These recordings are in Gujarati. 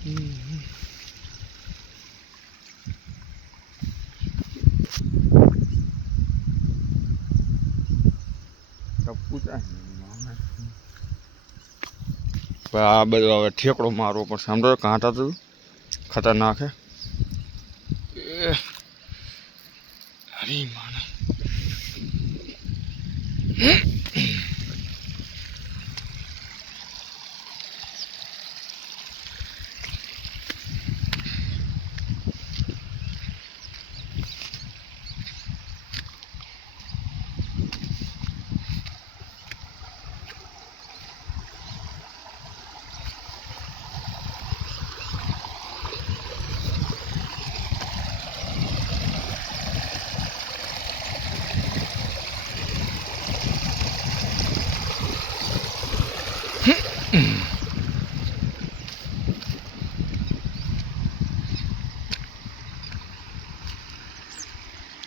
આ બધો હવે ઠેકડો મારવો પણ સાંભળો કાંટા તો ખતરનાક હે અરે માના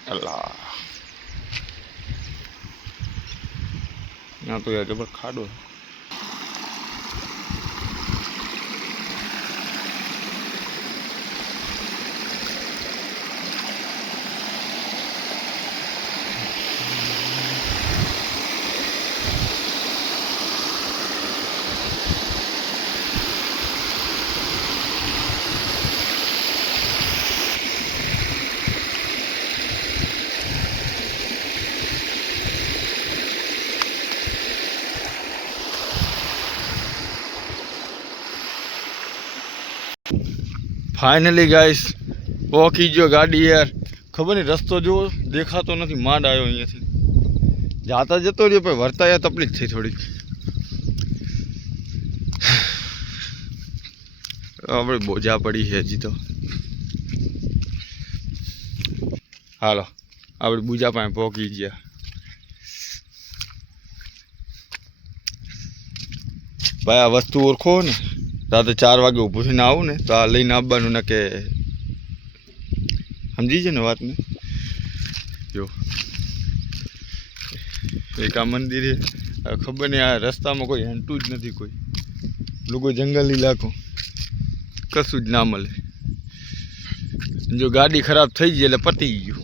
અલ્લાહ ના તો યાર જબર ખાડો ફાઇનલી ગાઈસ પહોંચી ગયો ગાડી યાર ખબર નહીં રસ્તો જો દેખાતો નથી માંડ આવ્યો અહીંયાથી જાતા જતો રહ્યો પણ વર્તા યાર તકલીફ થઈ થોડીક આપણે બોજા પડી છે હજી તો હાલો આપણે બુજા પાસે પહોંચી ગયા ભાઈ આ વસ્તુ ઓળખો ને રાતે 4 વાગે ઊભું થઈને આવું ને તો આ લઈને આવવાનું ને કે સમજી છે ને વાતને જો એક આ મંદિર ખબર નહીં આ રસ્તામાં કોઈ હેંટું જ નથી કોઈ લોકો જંગલ ઇલાકો કશું જ ના મળે જો ગાડી ખરાબ થઈ ગઈ એટલે પતી ગયું